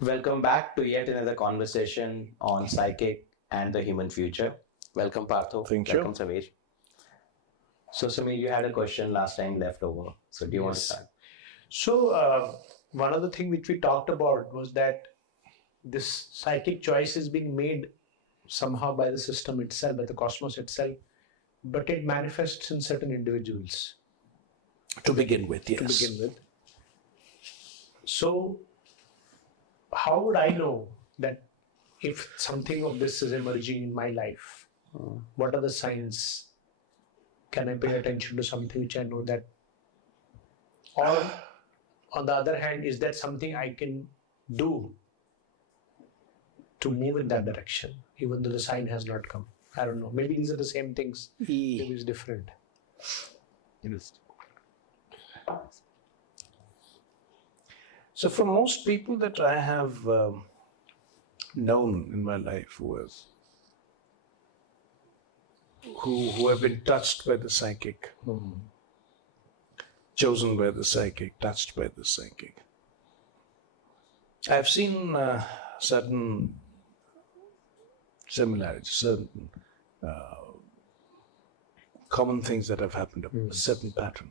Welcome back to yet another conversation on psychic and the human future. Welcome, Partho. Thank you. Welcome, Samir. So, Samir, you had a question last time left over. So, do you want to Yes. start? So, one of the things which we talked about was that this psychic choice is being made somehow by the system itself, by the cosmos itself, but it manifests in certain individuals. To begin with, yes. To begin with. So, how would I know that if something of this is emerging in my life? What are the signs? Can I pay attention to something which I know that? Or, on the other hand, is that something I can do to move in that direction, even though the sign has not come? I don't know. Maybe these are the same things. Maybe it's different. So for most people that I have known in my life who have been touched by the psychic, chosen by the psychic, touched by the psychic, I've seen certain similarities, certain common things that have happened, a certain pattern.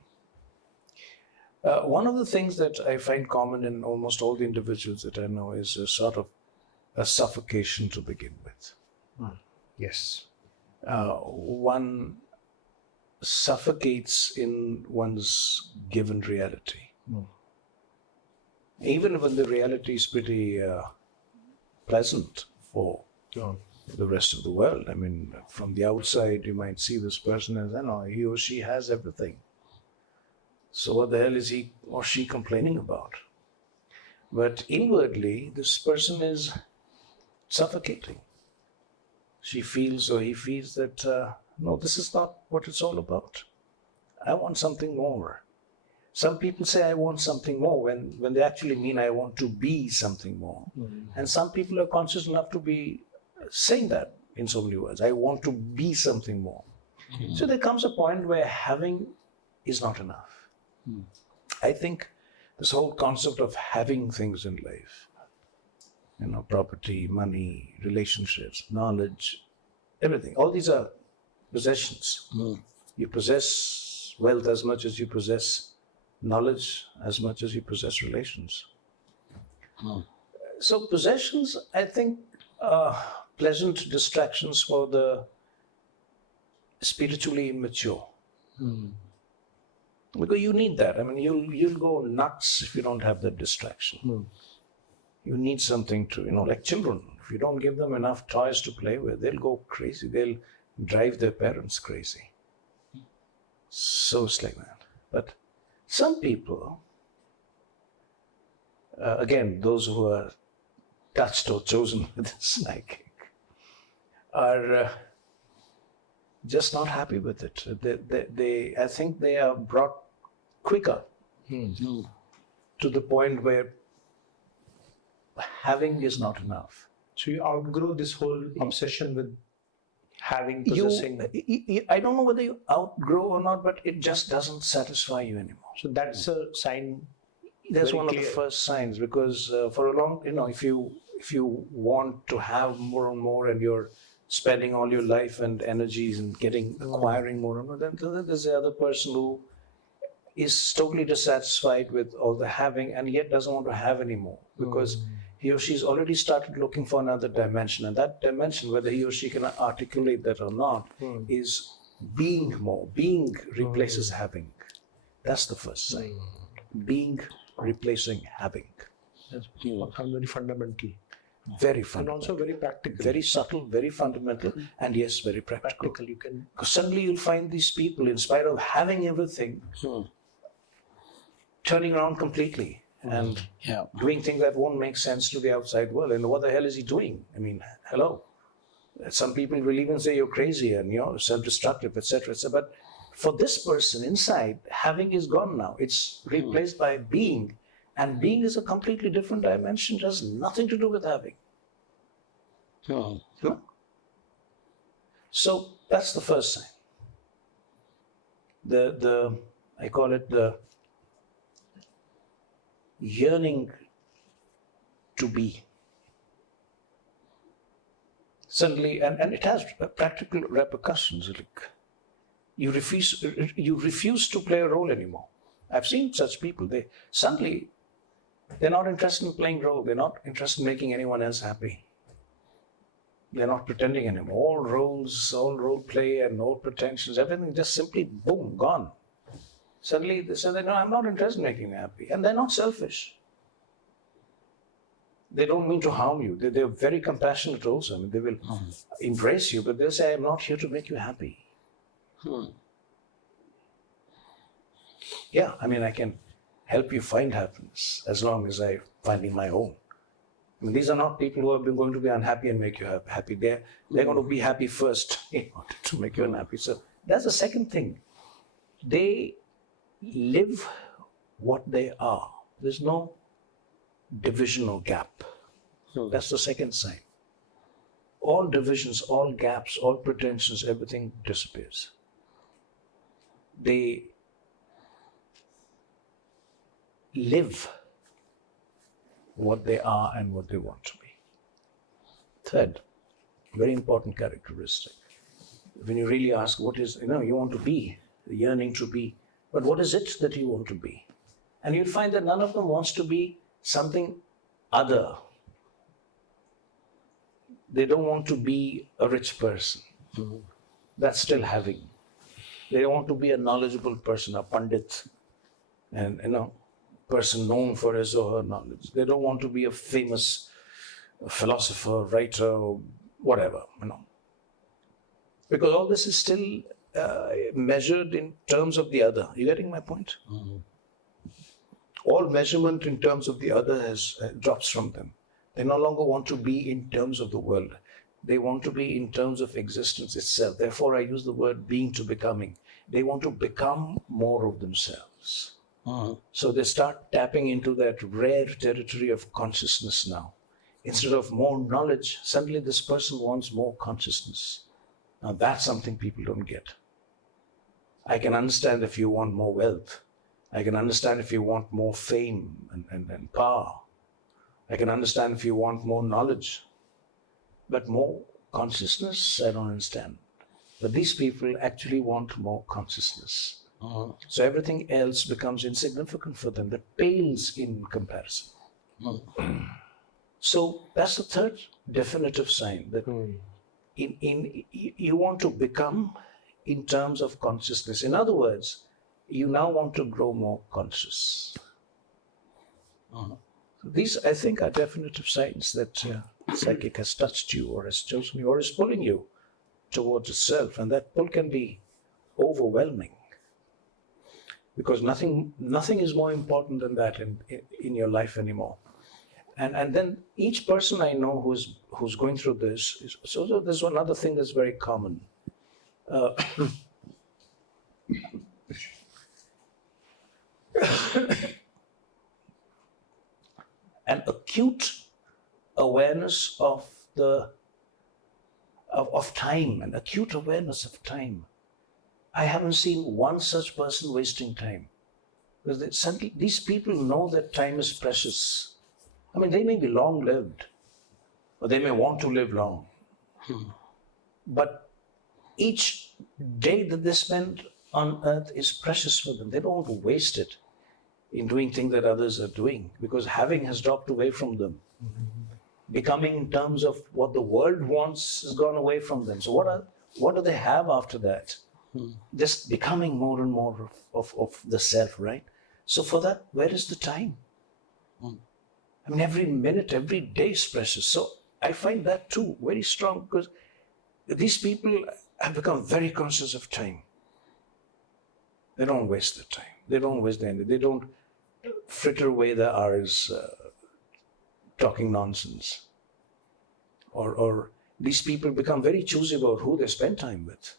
One of the things that I find common in almost all the individuals that I know is a sort of a suffocation to begin with. Yes. One suffocates in one's given reality. Even when the reality is pretty pleasant for the rest of the world. I mean, from the outside, you might see this person as, he or she has everything. So what the hell is he or she complaining about? But inwardly, this person is suffocating. She feels or he feels that, no, this is not what it's all about. I want something more. Some people say, I want something more, when they actually mean, I want to be something more. And some people are conscious enough to be saying that in so many words. I want to be something more. So there comes a point where having is not enough. I think this whole concept of having things in life, property, money, relationships, knowledge, everything, all these are possessions. You possess wealth as much as you possess knowledge, as much as you possess relations. So possessions, I think, are pleasant distractions for the spiritually immature. Because you need that. I mean, you'll go nuts if you don't have that distraction. You need something to, like children. If you don't give them enough toys to play with, they'll go crazy. They'll drive their parents crazy. So it's like that. But some people, again, those who are touched or chosen with the psychic, are just not happy with it. I think they are brought quicker to the point where having is not enough. So you outgrow this whole obsession with having, possessing. I don't know whether you outgrow or not, but it just doesn't satisfy you anymore. So that's a sign. That's very one of clear. the first signs, because for a long, if you want to have more and more, and you're spending all your life and energies and acquiring more and more, then there's the other person who is totally dissatisfied with all the having and yet doesn't want to have anymore, because he or she's already started looking for another dimension, and that dimension, whether he or she can articulate that or not, is being more. Being replaces having. That's the first sign. Being replacing having. That's very fundamental. Very fundamental. And also very practical. Very subtle, very fundamental, and yes, very practical. You can. Because suddenly you'll find these people, in spite of having everything, turning around completely and doing things that won't make sense to the outside world. And what the hell is he doing? I mean, hello. Some people will even say you're crazy and you're self-destructive, etc., etc. But for this person inside, having is gone now. It's replaced by being. And being is a completely different dimension. It has nothing to do with having. No? So that's the first sign. I call it the yearning to be. Suddenly, and it has practical repercussions. Like you refuse to play a role anymore. I've seen such people. They're not interested in playing role. They're not interested in making anyone else happy. They're not pretending anymore. All roles, all role play and all pretensions, everything just simply boom, gone. Suddenly they say, no, I'm not interested in making you happy. And they're not selfish. They don't mean to harm you. They're very compassionate also. I mean, they will embrace you, but they'll say, I'm not here to make you happy. Yeah, I mean, I can help you find happiness as long as I find my own. I mean, these are not people who are going to be unhappy and make you happy. They're going to be happy first in order to make you unhappy. So that's the second thing. They live what they are. There's no division or gap. That's the second sign. All divisions, all gaps, all pretensions, everything disappears. They live what they are and what they want to be. Third, very important characteristic. When you really ask what is, you want to be, the yearning to be, but what is it that you want to be? And you'll find that none of them wants to be something other. They don't want to be a rich person. That's still having. They want to be a knowledgeable person, a pandit, and person known for his or her knowledge. They don't want to be a famous philosopher, writer, or whatever, Because all this is still measured in terms of the other. You getting my point? All measurement in terms of the other drops from them. They no longer want to be in terms of the world. They want to be in terms of existence itself. Therefore, I use the word being to becoming. They want to become more of themselves. So they start tapping into that rare territory of consciousness now. Instead of more knowledge, suddenly this person wants more consciousness. Now that's something people don't get. I can understand if you want more wealth. I can understand if you want more fame and power. I can understand if you want more knowledge. But more consciousness, I don't understand. But these people actually want more consciousness. So everything else becomes insignificant for them. That pales in comparison. So that's the third definitive sign that you want to become in terms of consciousness. In other words, you now want to grow more conscious. These, I think, are definitive signs that psychic has touched you or has chosen you or is pulling you towards itself. And that pull can be overwhelming. Because nothing is more important than that in your life anymore. And then each person I know who's going through this, so there's one other thing that's very common. An acute awareness of time, an acute awareness of time. I haven't seen one such person wasting time. Because these people know that time is precious. I mean, they may be long-lived, or they may want to live long. But each day that they spend on earth is precious for them. They don't want to waste it in doing things that others are doing, because having has dropped away from them. Becoming in terms of what the world wants has gone away from them. So what do they have after that? Just becoming more and more of the self, right? So for that, where is the time? I mean, every minute, every day is precious. So I find that too very strong, because these people have become very conscious of time. They don't waste their time. They don't waste their energy. They don't fritter away their hours talking nonsense. Or these people become very choosy about who they spend time with.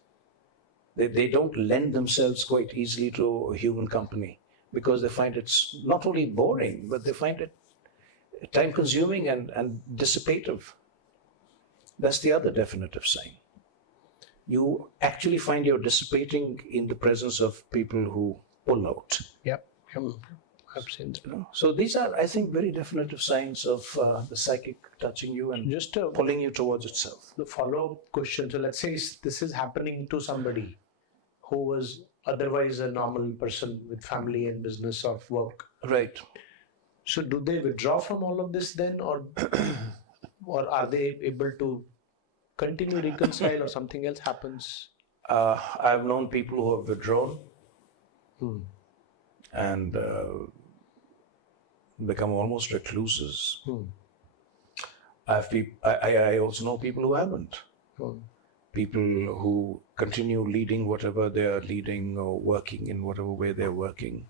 They don't lend themselves quite easily to a human company because they find it's not only boring, but they find it time-consuming and dissipative. That's the other definitive sign. You actually find you're dissipating in the presence of people who pull out. Yep. I've seen that. So these are, I think, very definitive signs of the psychic touching you and Just pulling you towards itself. the follow-up question. So let's say this is happening to somebody who was otherwise a normal person with family and business or work. Right. So do they withdraw from all of this then, or are they able to continue reconcile, or something else happens? I've known people who have withdrawn and become almost recluses. I also know people who haven't. People who continue leading whatever they are leading or working in whatever way they're working.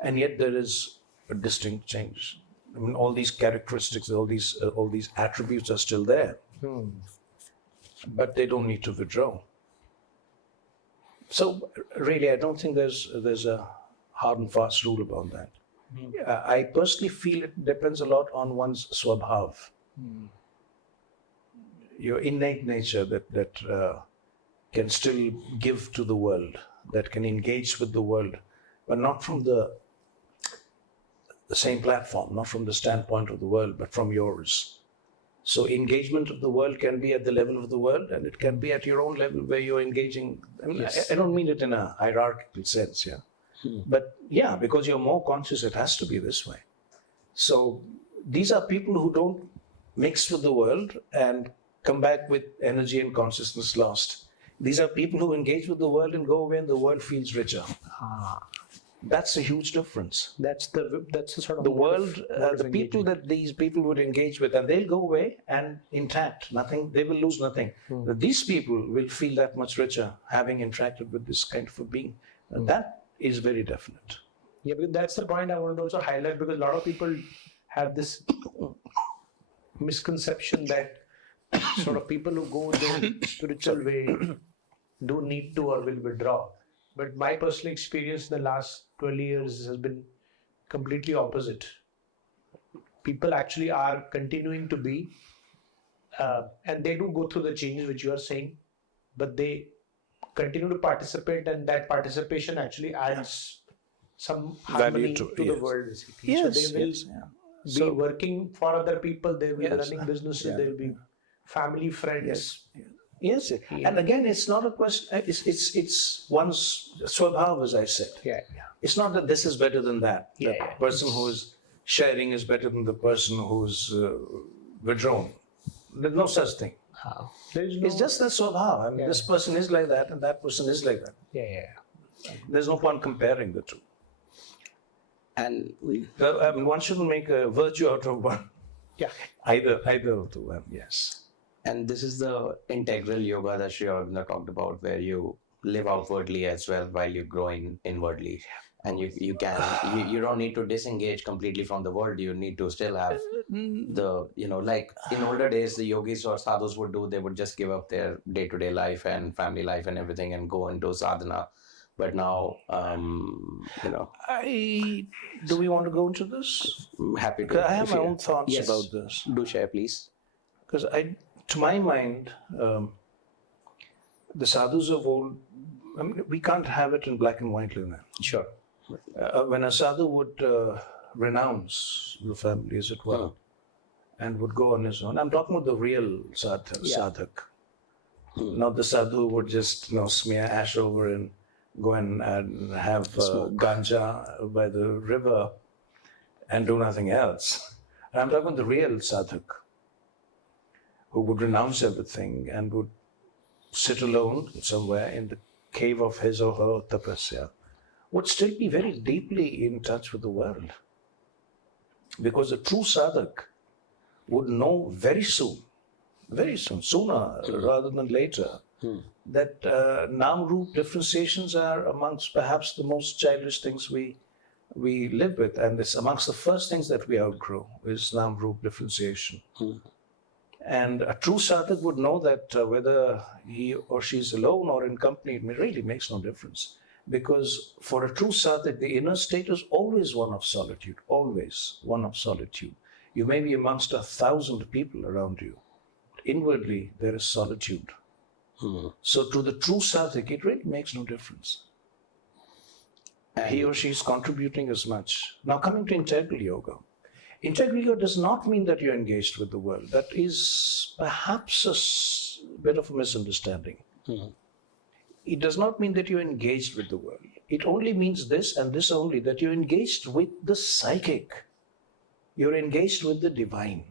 And yet there is a distinct change. I mean, all these characteristics, all these attributes are still there. But they don't need to withdraw. So really, I don't think there's a hard and fast rule about that. I personally feel it depends a lot on one's swabhav, your innate nature that can still give to the world, that can engage with the world, but not from the same platform, not from the standpoint of the world, but from yours. So engagement of the world can be at the level of the world, and it can be at your own level where you're engaging. I mean, I don't mean it in a hierarchical sense, but yeah, because you're more conscious, it has to be this way. So these are people who don't mix with the world and come back with energy and consciousness lost. These are people who engage with the world and go away, and the world feels richer. That's a huge difference. That's the sort of The world, the people that these people would engage with, and they'll go away and intact, nothing, they will lose nothing. But these people will feel that much richer having interacted with this kind of a being. And that is very definite. Yeah, because that's the point I wanted to also highlight, because a lot of people have this misconception that sort of people who go the spiritual way do need to or will withdraw. But my personal experience in the last 12 years has been completely opposite. People actually are continuing to be, and they do go through the changes which you are saying, but they continue to participate, and that participation actually adds some harmony to the world, basically. So they will be working for other people, they will be running businesses, they will be family, friends. Yes, and again, it's not a question. It's one's swabhav, as I said. It's not that this is better than that. The person who is sharing is better than the person who's withdrawn. There's no such thing. It's just that swabhav. I mean, this person is like that, and that person is like that. There's no point comparing the two. And one shouldn't make a virtue out of one. Either of the one. Yes. And this is the integral yoga that Sri Aurobindo talked about, where you live outwardly as well while you grow inwardly. And you don't need to disengage completely from the world. You need to still have the, like in older days, the yogis or sadhus would do, they would just give up their day-to-day life and family life and everything and go into sadhana. But now, do we want to go into this? I'm happy to. I have my own thoughts about this. Do share, please. Because to my mind, the sadhus of old, I mean, we can't have it in black and white like that. Sure. When a sadhu would renounce the family, as it were, and would go on his own, I'm talking about the real sadhak, not the sadhu who would just smear ash over and go and have ganja by the river and do nothing else. And I'm talking about the real sadhak, who would renounce everything and would sit alone somewhere in the cave of his or her tapasya, would still be very deeply in touch with the world. Because a true sadhak would know very soon, sooner rather than later, that Nam-Roop differentiations are amongst perhaps the most childish things we live with. And it's amongst the first things that we outgrow is Nam-Roop differentiation. And a true sadhak would know that whether he or she is alone or in company, it really makes no difference. Because for a true sadhak, the inner state is always one of solitude, always one of solitude. You may be amongst 1,000 people around you. Inwardly, there is solitude. So to the true sadhak, it really makes no difference. he or she is contributing as much. Now, coming to integral yoga. Integral yoga does not mean that you're engaged with the world. That is perhaps a bit of a misunderstanding. It does not mean that you're engaged with the world. It only means this and this only, that you're engaged with the psychic. You're engaged with the divine.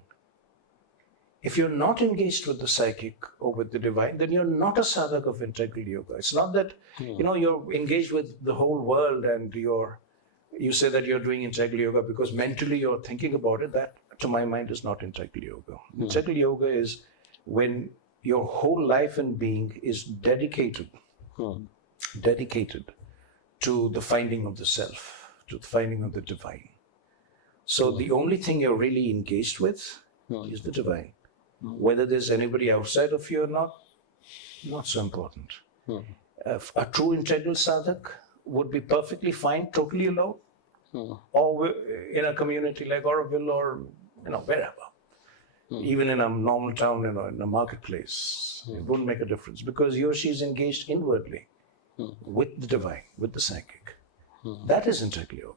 If you're not engaged with the psychic or with the divine, then you're not a sadhak of integral yoga. It's not that, you're engaged with the whole world and you say that you're doing integral yoga because mentally you're thinking about it. That, to my mind, is not integral yoga. Integral yoga is when your whole life and being is dedicated to the finding of the self, to the finding of the divine. So the only thing you're really engaged with is the divine. Whether there's anybody outside of you or not so important. A true integral sadhak would be perfectly fine, totally alone, or in a community like Auroville or wherever. Even in a normal town, in a marketplace, it wouldn't make a difference because he or she is engaged inwardly with the divine, with the psychic. That is integral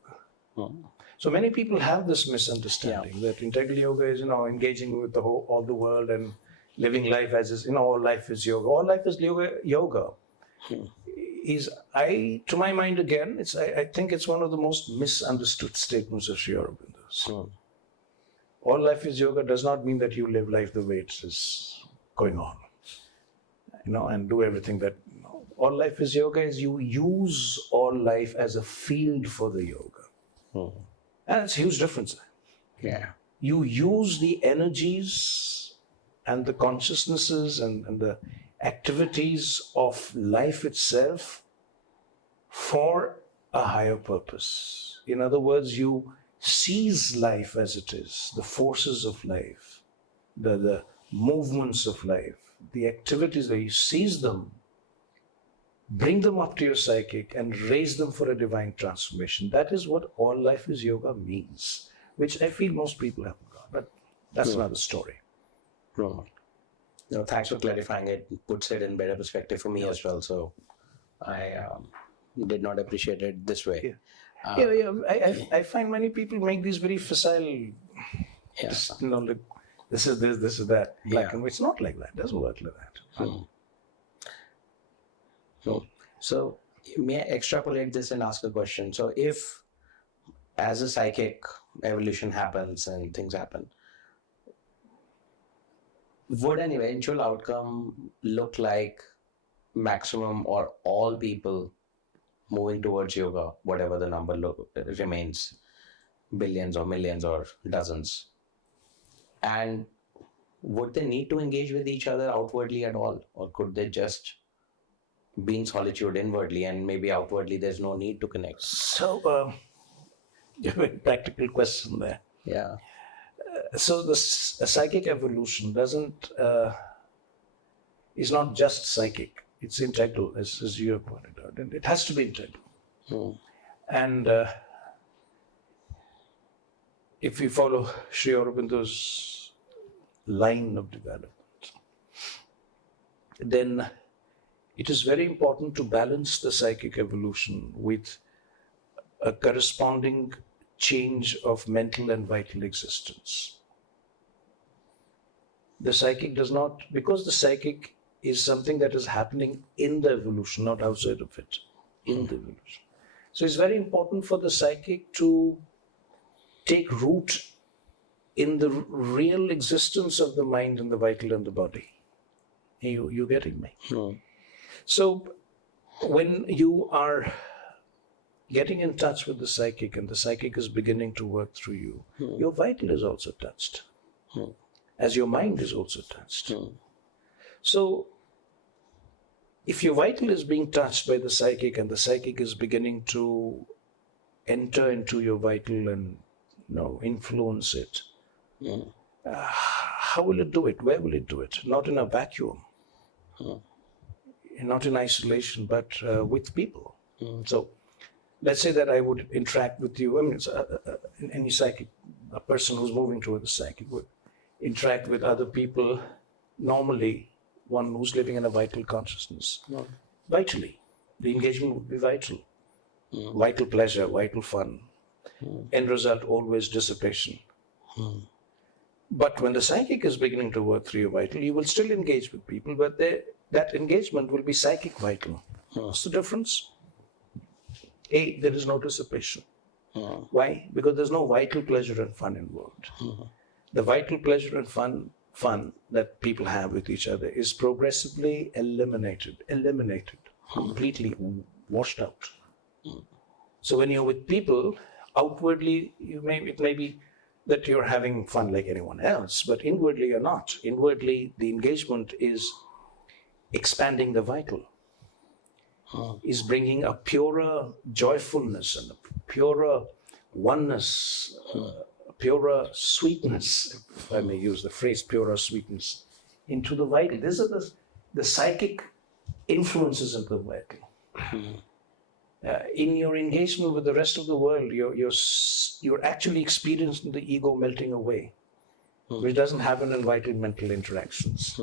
yoga. So many people have this misunderstanding that integral yoga is, engaging with all the world and living life as is, all life is yoga. All life is yoga. To my mind, again, I think it's one of the most misunderstood statements of Sri Aurobindo's. All life is yoga does not mean that you live life the way it is going on, and do everything that. All life is yoga is you use all life as a field for the yoga. And it's a huge difference. Yeah. You use the energies and the consciousnesses and the activities of life itself for a higher purpose. In other words, you seize life as it is, the forces of life, the movements of life, the activities that you seize them, bring them up to your psychic and raise them for a divine transformation. That is what all life is yoga means, which I feel most people haven't got. But that's another story. Thanks for clarifying it. It puts it in better perspective for me as well. So I did not appreciate it this way. I find many people make these very facile, like, this is this, this is that. Black and white. It's not like that. It doesn't work like that. So may I extrapolate this and ask a question? So if, as a psychic, evolution happens and things happen, would an eventual outcome look like maximum or all people moving towards yoga, whatever the number remains, billions or millions or dozens? And would they need to engage with each other outwardly at all? Or could they just be in solitude inwardly and maybe outwardly there's no need to connect? So, you have a practical question there. Yeah. So the psychic evolution is not just psychic. It's integral, as you have pointed out. And it has to be integral. And if we follow Sri Aurobindo's line of development, then it is very important to balance the psychic evolution with a corresponding change of mental and vital existence. The psychic does not, because the psychic is something that is happening in the evolution, not outside of it, in the evolution. So it's very important for the psychic to take root in the real existence of the mind and the vital and the body. You getting me? So when you are getting in touch with the psychic and the psychic is beginning to work through you, your vital is also touched, as your mind is also touched. So if your vital is being touched by the psychic and the psychic is beginning to enter into your vital and influence it, how will it do it? Where will it do it? Not in a vacuum. Not in isolation, but with people. So let's say that I would interact with you. I mean, any psychic, a person who's moving toward the psychic would interact with other people normally, one who's living in a vital consciousness. Vitally. The engagement would be vital. vital pleasure, vital fun. End result, always dissipation. But when the psychic is beginning to work through your vital, you will still engage with people, but that engagement will be psychic vital. What's the difference? A, there is no dissipation. Why? Because there's no vital pleasure and fun involved. The vital pleasure and fun that people have with each other is progressively eliminated, completely washed out. So when you're with people, outwardly, it may be that you're having fun like anyone else, but inwardly you're not. Inwardly, the engagement is expanding the vital, is bringing a purer joyfulness and a purer oneness, purer sweetness, if I may use the phrase purer sweetness, into the vital. These are the psychic influences of the vital. In your engagement with the rest of the world, you're actually experiencing the ego melting away, which doesn't happen in vital mental interactions.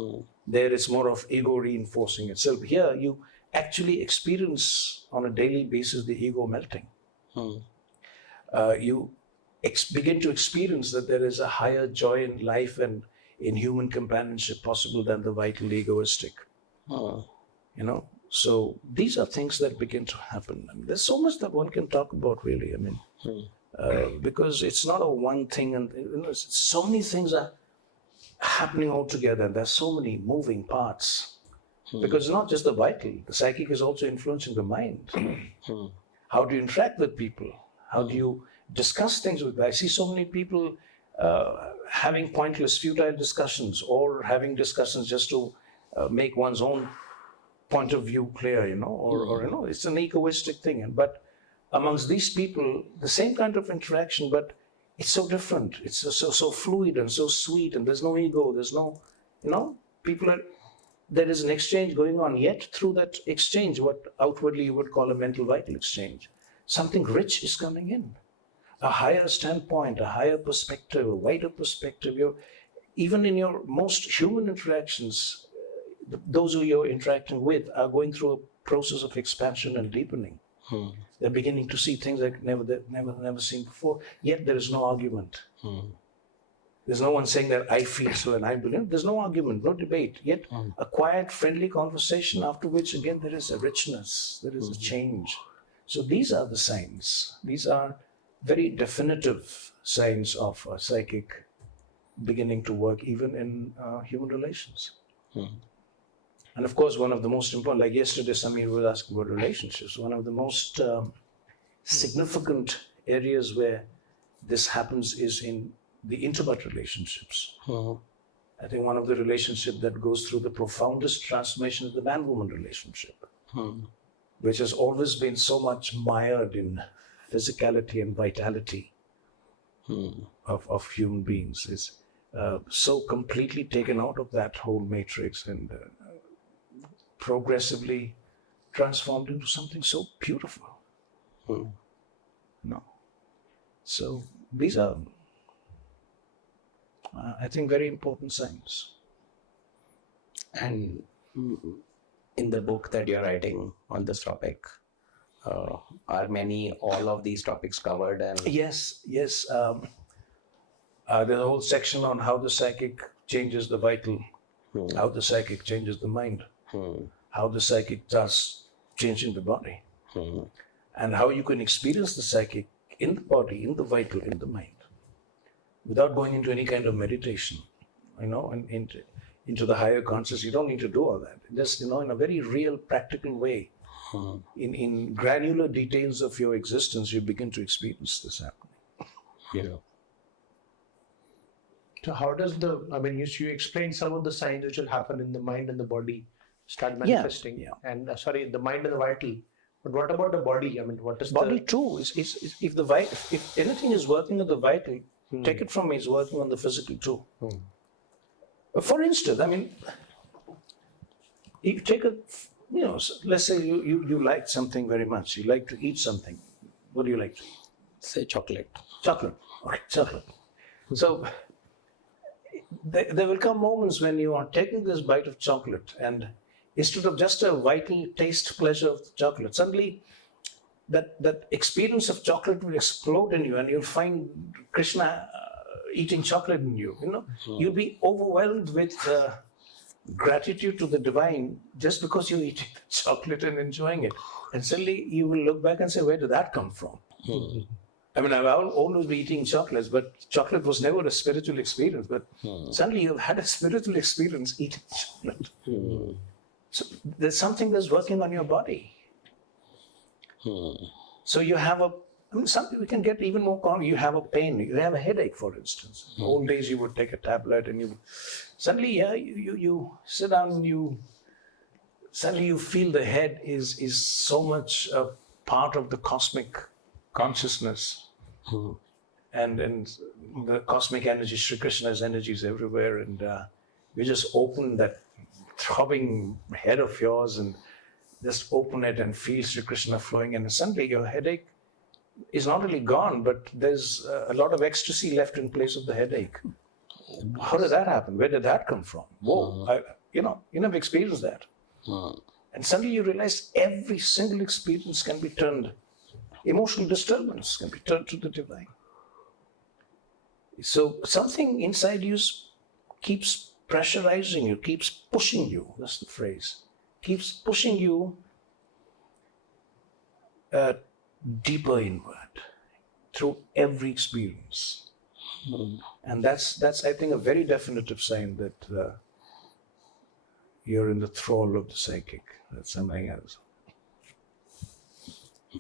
There it's more of ego reinforcing itself. Here you actually experience on a daily basis the ego melting. You begin to experience that there is a higher joy in life and in human companionship possible than the vital egoistic. You know, so these are things that begin to happen. I mean, there's so much that one can talk about, really. I mean, because it's not a one thing, and so many things are happening all together. And there's so many moving parts. Because it's not just the vital. The psychic is also influencing the mind. How do you interact with people? How do you discuss things with them? I see so many people having pointless, futile discussions, or having discussions just to make one's own point of view clear, or it's an egoistic thing. But amongst these people, the same kind of interaction, but it's so different. It's so fluid and so sweet, and there's no ego. There's no, there is an exchange going on. Yet through that exchange, what outwardly you would call a mental vital exchange, something rich is coming in. A higher standpoint, a higher perspective, a wider perspective. Even in your most human interactions, those who you're interacting with are going through a process of expansion and deepening. They're beginning to see things like they've never seen before. Yet there is no argument. There's no one saying that I feel so and I believe. There's no argument, no debate. Yet a quiet, friendly conversation after which again there is a richness, there is a change. So these are the signs. These are very definitive signs of a psychic beginning to work even in human relations. And of course, one of the most important, like yesterday Samir was asking about relationships, one of the most significant areas where this happens is in the intimate relationships. I think one of the relationships that goes through the profoundest transformation is the man-woman relationship, which has always been so much mired in physicality and vitality of human beings. Is so completely taken out of that whole matrix and progressively transformed into something so beautiful. So these are, I think, very important signs. And in the book that you're writing on this topic, are all of these topics covered? And Yes. There's a whole section on how the psychic changes the vital, how the psychic changes the mind, how the psychic does changing the body, and how you can experience the psychic in the body, in the vital, in the mind, without going into any kind of meditation, and into the higher conscious. You don't need to do all that. Just, in a very real, practical way, in granular details of your existence, you begin to experience this happening. So how does you explained some of the signs which will happen in the mind and the body start Yeah, manifesting, yeah. and the mind and the vital. But what about the body? What is Body too is if anything is working on the vital, take it from me, is working on the physical too. For instance, if you take let's say you like something very much, you like to eat something. What do you like to eat? say chocolate. Chocolate. Okay, chocolate. So there will come moments when you are taking this bite of chocolate, and instead of just a vital taste pleasure of the chocolate, suddenly that experience of chocolate will explode in you, and you'll find Krishna eating chocolate in you. You'll be overwhelmed with gratitude to the divine just because you're eating the chocolate and enjoying it. And suddenly you will look back and say, where did that come from? I mean, I've always been eating chocolates, but chocolate was never a spiritual experience. But suddenly you've had a spiritual experience eating chocolate. So there's something that's working on your body. So you have something we can get even more common. You have a pain, you have a headache, for instance. In the old days, you would take a tablet and you suddenly, you sit down and suddenly you feel the head is so much a part of the cosmic consciousness. And the cosmic energy, Sri Krishna's energy is everywhere, and you just open that throbbing head of yours and just open it and feel Sri Krishna flowing, and suddenly your headache is not only gone, but there's a lot of ecstasy left in place of the headache. How did that happen? Where did that come from? Whoa, you never experienced that. And suddenly you realize every single experience can be turned, emotional disturbance can be turned to the divine. So something inside you keeps pressurizing you, keeps pushing you, that's the phrase, keeps pushing you deeper inward through every experience. And that's I think a very definitive sign that you're in the thrall of the psychic. That's something else.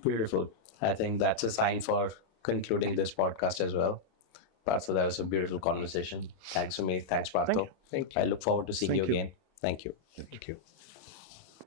Beautiful. I think that's a sign for concluding this podcast as well. Partho, that was a beautiful conversation. Thanks, Sumit. Thanks, Partho. Thank you. I look forward to seeing Thank you you. again. Thank you. Thank you.